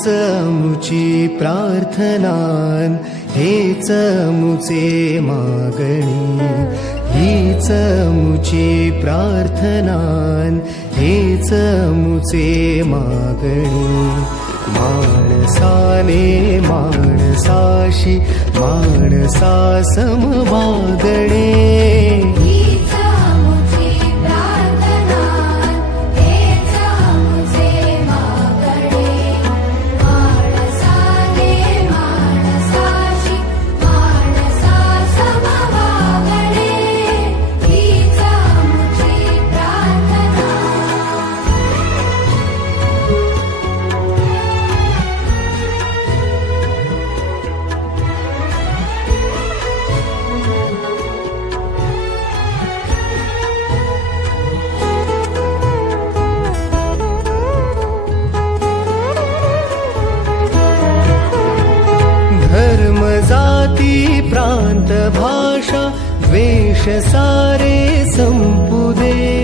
हेच मुची प्रार्थनान, हेच मुचे मागणी, हीच मुची प्रार्थनान, हेच मुचे मागणी. माणसाने माणसाशी माणसा समवागणे, धर्म जाती प्रांत भाषा द्वेष सारे संपुदे.